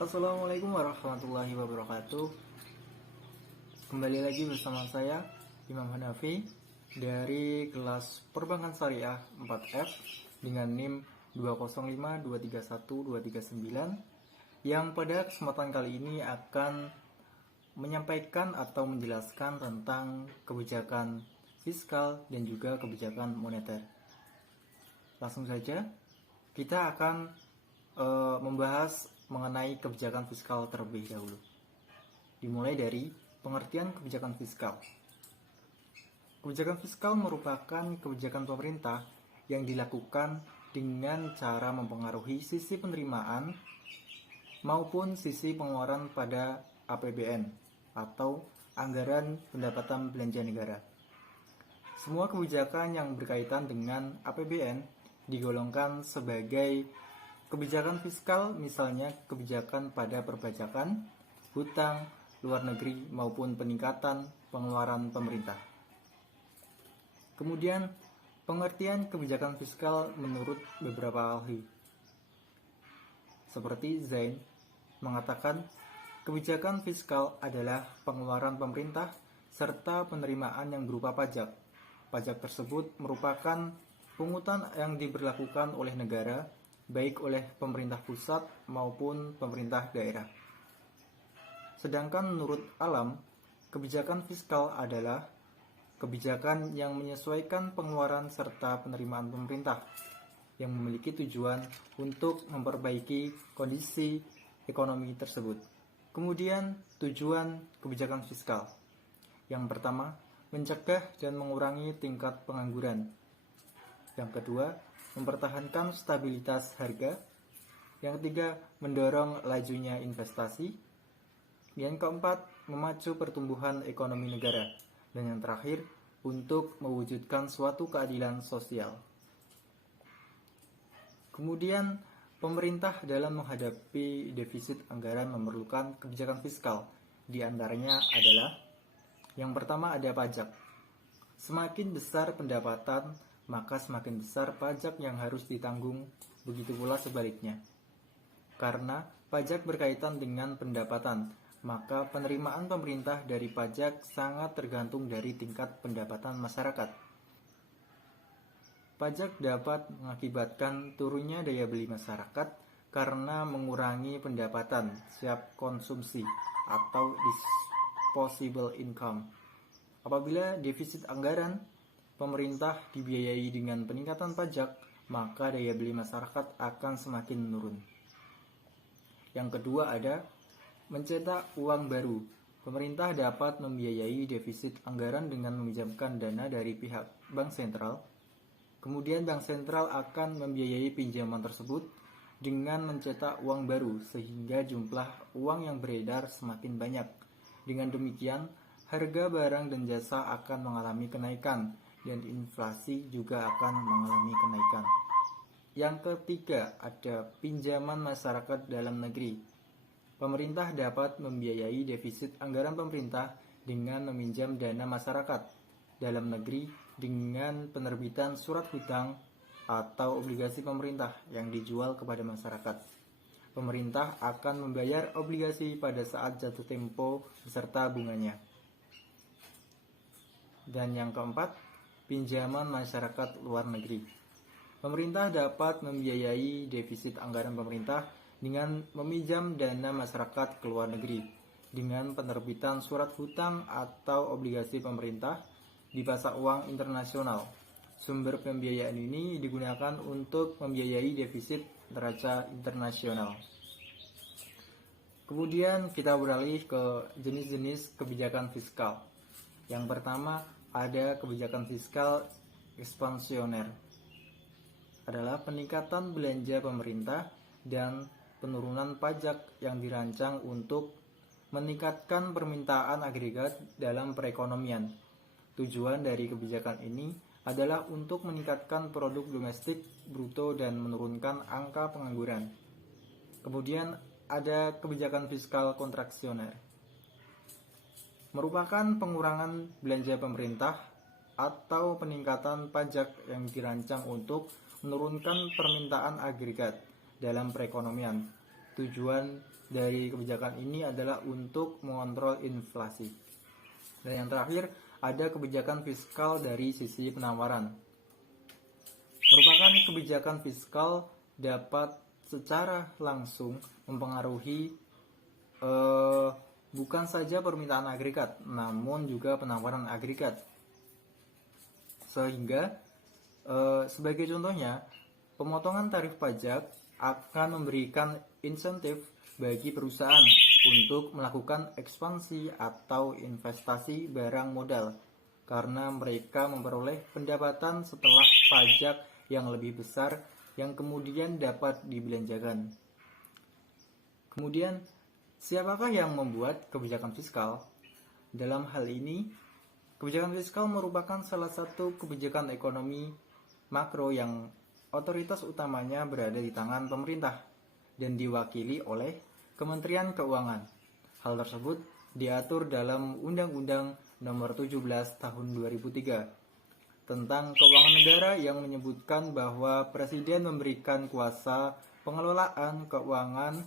Assalamualaikum warahmatullahi wabarakatuh. Kembali lagi bersama saya Imam Hanafi dari kelas Perbankan Syariah 4F dengan NIM 205231239 yang pada kesempatan kali ini akan menyampaikan atau menjelaskan tentang kebijakan fiskal dan juga kebijakan moneter. Langsung saja kita akan membahas mengenai kebijakan fiskal terlebih dahulu. Dimulai dari pengertian kebijakan fiskal. Kebijakan fiskal merupakan kebijakan pemerintah yang dilakukan dengan cara mempengaruhi sisi penerimaan maupun sisi pengeluaran pada APBN atau anggaran pendapatan belanja negara. Semua kebijakan yang berkaitan dengan APBN digolongkan sebagai kebijakan fiskal, misalnya kebijakan pada perpajakan, hutang, luar negeri, maupun peningkatan pengeluaran pemerintah. Kemudian, pengertian kebijakan fiskal menurut beberapa ahli. Seperti Zain mengatakan, kebijakan fiskal adalah pengeluaran pemerintah serta penerimaan yang berupa pajak. Pajak tersebut merupakan pungutan yang diberlakukan oleh negara, baik oleh pemerintah pusat maupun pemerintah daerah. Sedangkan menurut Alam, kebijakan fiskal adalah kebijakan yang menyesuaikan pengeluaran serta penerimaan pemerintah yang memiliki tujuan untuk memperbaiki kondisi ekonomi tersebut. Kemudian, tujuan kebijakan fiskal. Yang pertama, mencegah dan mengurangi tingkat pengangguran. Yang kedua, mempertahankan stabilitas harga. Yang ketiga, mendorong lajunya investasi. Yang keempat, memacu pertumbuhan ekonomi negara. Dan yang terakhir, untuk mewujudkan suatu keadilan sosial. Kemudian, pemerintah dalam menghadapi defisit anggaran memerlukan kebijakan fiskal. Di antaranya adalah, yang pertama ada pajak. Semakin besar pendapatan, maka semakin besar pajak yang harus ditanggung, begitu pula sebaliknya. Karena pajak berkaitan dengan pendapatan, maka penerimaan pemerintah dari pajak sangat tergantung dari tingkat pendapatan masyarakat. Pajak dapat mengakibatkan turunnya daya beli masyarakat karena mengurangi pendapatan siap konsumsi atau disposable income. Apabila defisit anggaran pemerintah dibiayai dengan peningkatan pajak, maka daya beli masyarakat akan semakin menurun. Yang kedua ada mencetak uang baru. Pemerintah dapat membiayai defisit anggaran dengan meminjamkan dana dari pihak bank sentral. Kemudian bank sentral akan membiayai pinjaman tersebut dengan mencetak uang baru sehingga jumlah uang yang beredar semakin banyak. Dengan demikian, harga barang dan jasa akan mengalami kenaikan dan inflasi juga akan mengalami kenaikan. Yang ketiga, ada pinjaman masyarakat dalam negeri. Pemerintah dapat membiayai defisit anggaran pemerintah dengan meminjam dana masyarakat dalam negeri dengan penerbitan surat hutang atau obligasi pemerintah yang dijual kepada masyarakat. Pemerintah akan membayar obligasi pada saat jatuh tempo beserta bunganya. Dan yang keempat, pinjaman masyarakat luar negeri. Pemerintah dapat membiayai defisit anggaran pemerintah dengan meminjam dana masyarakat ke luar negeri dengan penerbitan surat hutang atau obligasi pemerintah di pasar uang internasional. Sumber pembiayaan ini digunakan untuk membiayai defisit neraca internasional. Kemudian kita beralih ke jenis-jenis kebijakan fiskal. Yang pertama ada kebijakan fiskal ekspansioner, adalah peningkatan belanja pemerintah dan penurunan pajak yang dirancang untuk meningkatkan permintaan agregat dalam perekonomian. Tujuan dari kebijakan ini adalah untuk meningkatkan produk domestik bruto dan menurunkan angka pengangguran. Kemudian ada kebijakan fiskal kontraksioner, merupakan pengurangan belanja pemerintah atau peningkatan pajak yang dirancang untuk menurunkan permintaan agregat dalam perekonomian. Tujuan dari kebijakan ini adalah untuk mengontrol inflasi. Dan yang terakhir, ada kebijakan fiskal dari sisi penawaran. Merupakan kebijakan fiskal dapat secara langsung mempengaruhi bukan saja permintaan agregat, namun juga penawaran agregat. Sehingga sebagai contohnya, pemotongan tarif pajak akan memberikan insentif bagi perusahaan untuk melakukan ekspansi atau investasi barang modal karena mereka memperoleh pendapatan setelah pajak yang lebih besar yang kemudian dapat dibelanjakan. Kemudian, siapakah yang membuat kebijakan fiskal? Dalam hal ini, kebijakan fiskal merupakan salah satu kebijakan ekonomi makro yang otoritas utamanya berada di tangan pemerintah dan diwakili oleh Kementerian Keuangan. Hal tersebut diatur dalam Undang-Undang Nomor 17 Tahun 2003 tentang keuangan negara yang menyebutkan bahwa Presiden memberikan kuasa pengelolaan keuangan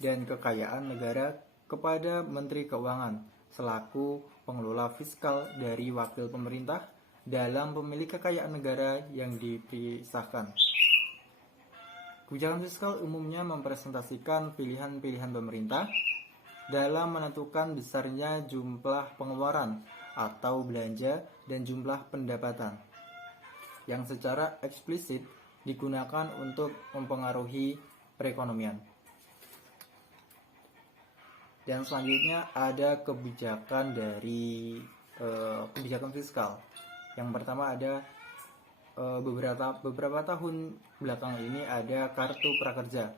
dan kekayaan negara kepada Menteri Keuangan selaku pengelola fiskal dari wakil pemerintah dalam pemilik kekayaan negara yang dipisahkan. Kebijakan fiskal umumnya mempresentasikan pilihan-pilihan pemerintah dalam menentukan besarnya jumlah pengeluaran atau belanja dan jumlah pendapatan yang secara eksplisit digunakan untuk mempengaruhi perekonomian. Dan selanjutnya ada kebijakan dari kebijakan fiskal. Yang pertama ada beberapa tahun belakangan ini ada Kartu Prakerja.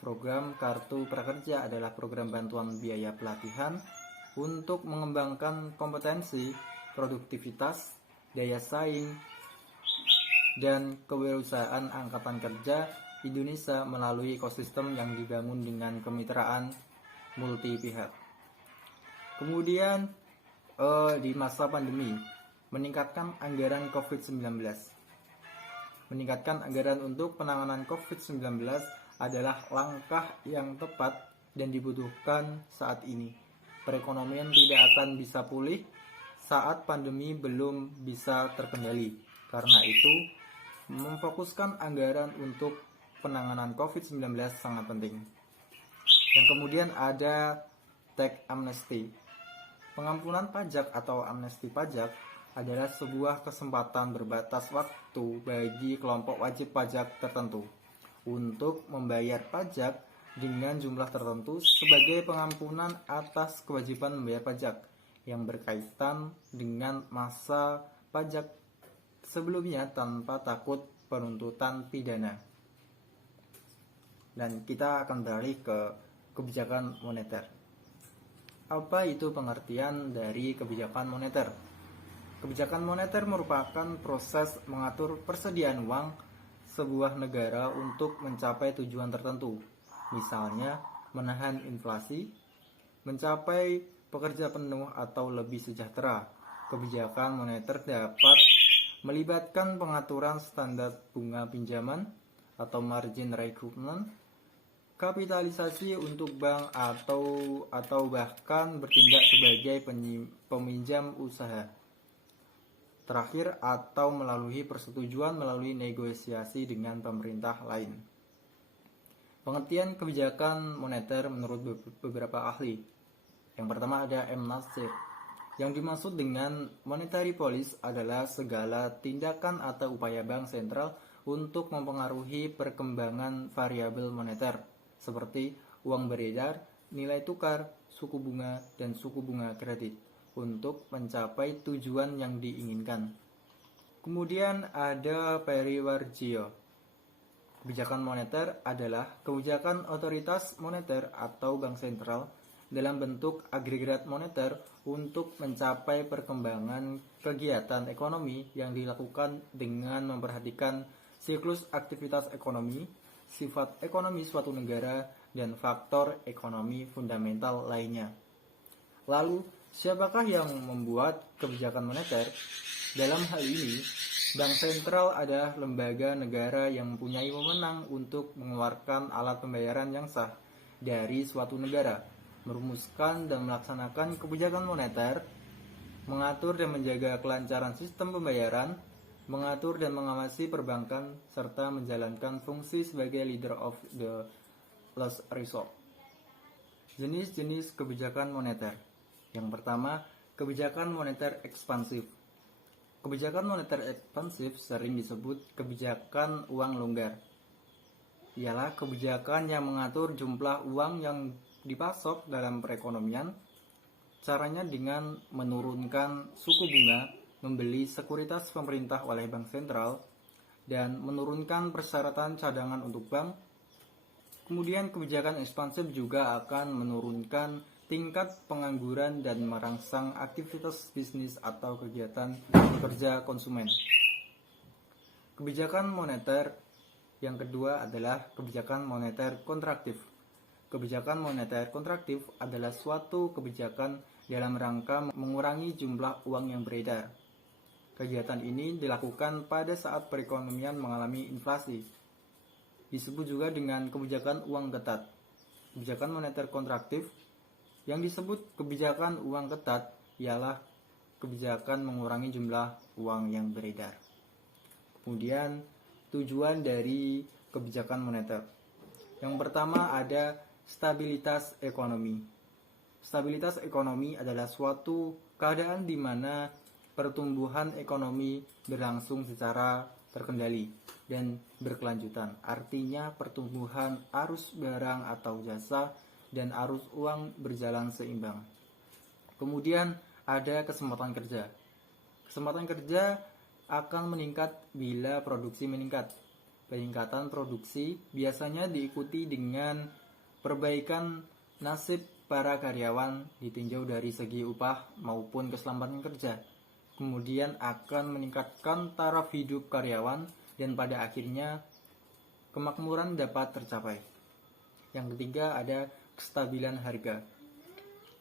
Program Kartu Prakerja adalah program bantuan biaya pelatihan untuk mengembangkan kompetensi, produktivitas, daya saing, dan kewirausahaan angkatan kerja Indonesia melalui ekosistem yang dibangun dengan kemitraan multi pihak. Kemudian di masa pandemi, meningkatkan anggaran COVID-19. Meningkatkan anggaran untuk penanganan COVID-19 adalah langkah yang tepat dan dibutuhkan saat ini. Perekonomian tidak akan bisa pulih saat pandemi belum bisa terkendali. Karena itu, memfokuskan anggaran untuk penanganan COVID-19 sangat penting. Yang kemudian ada tax amnesty. Pengampunan pajak atau amnesti pajak adalah sebuah kesempatan berbatas waktu bagi kelompok wajib pajak tertentu untuk membayar pajak dengan jumlah tertentu sebagai pengampunan atas kewajiban membayar pajak yang berkaitan dengan masa pajak sebelumnya tanpa takut penuntutan pidana. Dan kita akan beralih ke kebijakan moneter. Apa itu pengertian dari kebijakan moneter? Kebijakan moneter merupakan proses mengatur persediaan uang sebuah negara untuk mencapai tujuan tertentu. Misalnya, menahan inflasi, mencapai pekerja penuh atau lebih sejahtera. Kebijakan moneter dapat melibatkan pengaturan standar bunga pinjaman atau margin requirement, kapitalisasi untuk bank atau bahkan bertindak sebagai peminjam usaha. Terakhir, atau melalui persetujuan melalui negosiasi dengan pemerintah lain. Pengertian kebijakan moneter menurut beberapa ahli. Yang pertama ada M. Nasir. Yang dimaksud dengan monetary policy adalah segala tindakan atau upaya bank sentral untuk mempengaruhi perkembangan variabel moneter seperti uang beredar, nilai tukar, suku bunga, dan suku bunga kredit untuk mencapai tujuan yang diinginkan. Kemudian ada Perry Warjio. Kebijakan moneter adalah kebijakan otoritas moneter atau bank sentral dalam bentuk agregat moneter untuk mencapai perkembangan kegiatan ekonomi yang dilakukan dengan memperhatikan siklus aktivitas ekonomi, sifat ekonomi suatu negara, dan faktor ekonomi fundamental lainnya. Lalu, siapakah yang membuat kebijakan moneter? Dalam hal ini, Bank Sentral adalah lembaga negara yang mempunyai wewenang untuk mengeluarkan alat pembayaran yang sah dari suatu negara, merumuskan dan melaksanakan kebijakan moneter, mengatur dan menjaga kelancaran sistem pembayaran, mengatur dan mengawasi perbankan, serta menjalankan fungsi sebagai leader of the last resort. Jenis-jenis kebijakan moneter. Yang pertama, kebijakan moneter ekspansif. Kebijakan moneter ekspansif sering disebut kebijakan uang longgar. Ialah kebijakan yang mengatur jumlah uang yang dipasok dalam perekonomian. Caranya dengan menurunkan suku bunga, membeli sekuritas pemerintah oleh bank sentral, dan menurunkan persyaratan cadangan untuk bank. Kemudian kebijakan ekspansif juga akan menurunkan tingkat pengangguran dan merangsang aktivitas bisnis atau kegiatan kerja konsumen. Kebijakan moneter yang kedua adalah kebijakan moneter kontraktif. Kebijakan moneter kontraktif adalah suatu kebijakan dalam rangka mengurangi jumlah uang yang beredar. Kegiatan ini dilakukan pada saat perekonomian mengalami inflasi. Disebut juga dengan kebijakan uang ketat. Kebijakan moneter kontraktif yang disebut kebijakan uang ketat ialah kebijakan mengurangi jumlah uang yang beredar. Kemudian tujuan dari kebijakan moneter. Yang pertama ada stabilitas ekonomi. Stabilitas ekonomi adalah suatu keadaan di mana pertumbuhan ekonomi berlangsung secara terkendali dan berkelanjutan. Artinya pertumbuhan arus barang atau jasa dan arus uang berjalan seimbang. Kemudian ada kesempatan kerja. Kesempatan kerja akan meningkat bila produksi meningkat. Peningkatan produksi biasanya diikuti dengan perbaikan nasib para karyawan ditinjau dari segi upah maupun keselamatan kerja. Kemudian akan meningkatkan taraf hidup karyawan dan pada akhirnya kemakmuran dapat tercapai. Yang ketiga ada kestabilan harga.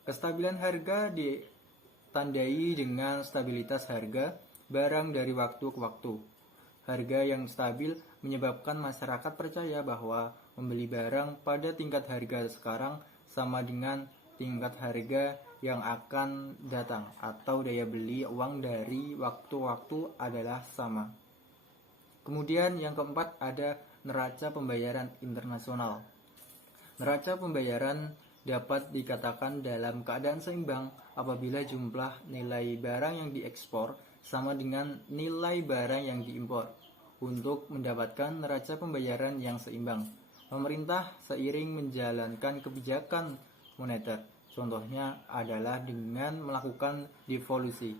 Kestabilan harga ditandai dengan stabilitas harga barang dari waktu ke waktu. Harga yang stabil menyebabkan masyarakat percaya bahwa membeli barang pada tingkat harga sekarang sama dengan tingkat harga yang akan datang, atau daya beli uang dari waktu-waktu adalah sama. Kemudian yang keempat ada neraca pembayaran internasional. Neraca pembayaran dapat dikatakan dalam keadaan seimbang apabila jumlah nilai barang yang diekspor sama dengan nilai barang yang diimpor. Untuk mendapatkan neraca pembayaran yang seimbang, pemerintah seiring menjalankan kebijakan moneter. Contohnya adalah dengan melakukan devaluasi.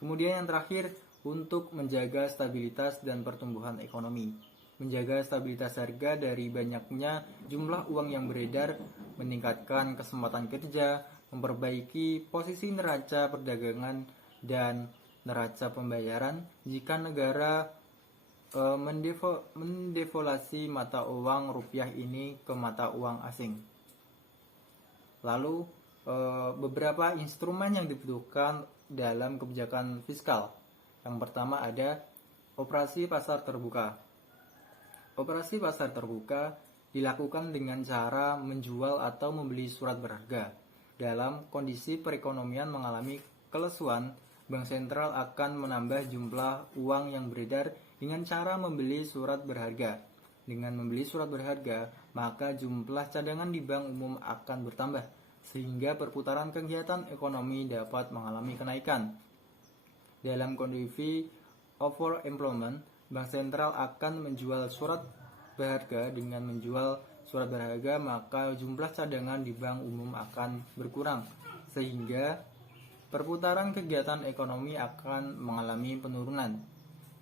Kemudian yang terakhir, untuk menjaga stabilitas dan pertumbuhan ekonomi. Menjaga stabilitas harga dari banyaknya jumlah uang yang beredar, meningkatkan kesempatan kerja, memperbaiki posisi neraca perdagangan dan neraca pembayaran jika negara mendevaluasi mata uang rupiah ini ke mata uang asing. Lalu beberapa instrumen yang dibutuhkan dalam kebijakan fiskal. Yang pertama ada operasi pasar terbuka. Operasi pasar terbuka dilakukan dengan cara menjual atau membeli surat berharga. Dalam kondisi perekonomian mengalami kelesuan, Bank Sentral akan menambah jumlah uang yang beredar dengan cara membeli surat berharga. Dengan membeli surat berharga, maka jumlah cadangan di bank umum akan bertambah, sehingga perputaran kegiatan ekonomi dapat mengalami kenaikan. Dalam kondisi overemployment, Bank Sentral akan menjual surat berharga. Dengan menjual surat berharga, maka jumlah cadangan di bank umum akan berkurang, sehingga perputaran kegiatan ekonomi akan mengalami penurunan.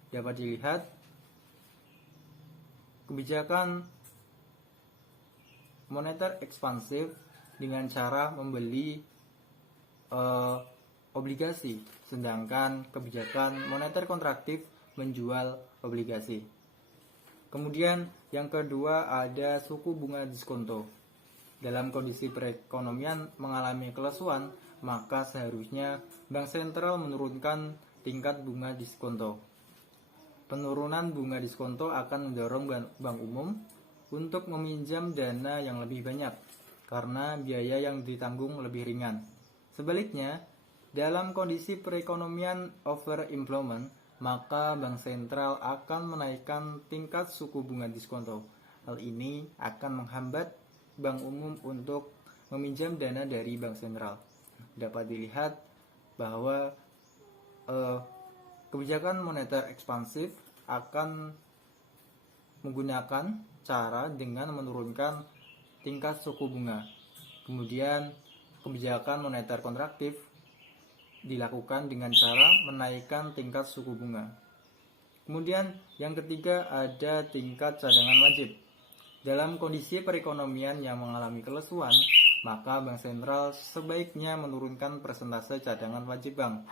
Dapat dilihat, kebijakan moneter ekspansif dengan cara membeli obligasi, sedangkan kebijakan moneter kontraktif menjual obligasi. Kemudian yang kedua ada suku bunga diskonto. Dalam kondisi perekonomian mengalami kelesuan, maka seharusnya Bank Sentral menurunkan tingkat bunga diskonto. Penurunan bunga diskonto akan mendorong bank umum untuk meminjam dana yang lebih banyak karena biaya yang ditanggung lebih ringan. Sebaliknya, dalam kondisi perekonomian overemployment, maka bank sentral akan menaikkan tingkat suku bunga diskonto. Hal ini akan menghambat bank umum untuk meminjam dana dari bank sentral. Dapat dilihat bahwa kebijakan moneter ekspansif akan menggunakan cara dengan menurunkan tingkat suku bunga. Kemudian kebijakan moneter kontraktif dilakukan dengan cara menaikkan tingkat suku bunga. Kemudian yang ketiga ada tingkat cadangan wajib. Dalam kondisi perekonomian yang mengalami kelesuan, maka bank sentral sebaiknya menurunkan persentase cadangan wajib bank.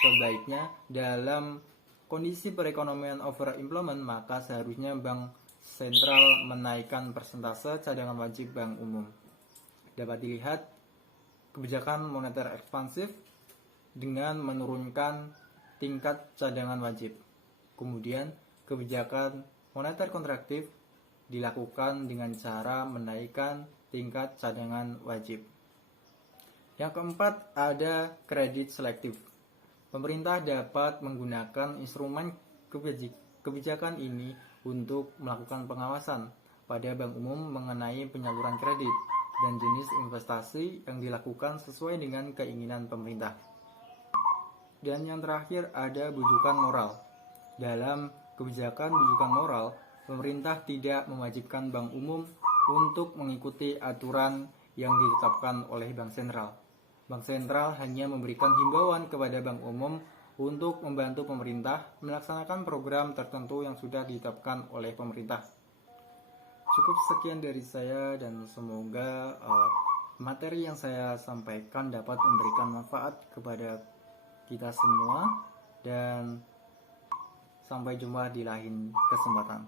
Sebaiknya dalam kondisi perekonomian overemployment, maka seharusnya bank sentral menaikkan persentase cadangan wajib bank umum. Dapat dilihat kebijakan moneter ekspansif dengan menurunkan tingkat cadangan wajib. Kemudian kebijakan moneter kontraktif dilakukan dengan cara menaikkan tingkat cadangan wajib. Yang keempat ada kredit selektif. Pemerintah dapat menggunakan instrumen kebijakan ini untuk melakukan pengawasan pada bank umum mengenai penyaluran kredit dan jenis investasi yang dilakukan sesuai dengan keinginan pemerintah. Dan yang terakhir ada bujukan moral. Dalam kebijakan bujukan moral, pemerintah tidak mewajibkan bank umum untuk mengikuti aturan yang ditetapkan oleh bank sentral. Bank sentral hanya memberikan himbauan kepada bank umum untuk membantu pemerintah melaksanakan program tertentu yang sudah ditetapkan oleh pemerintah. Cukup sekian dari saya dan semoga materi yang saya sampaikan dapat memberikan manfaat kepada kita semua dan sampai jumpa di lain kesempatan.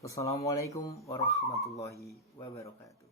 Wassalamualaikum warahmatullahi wabarakatuh.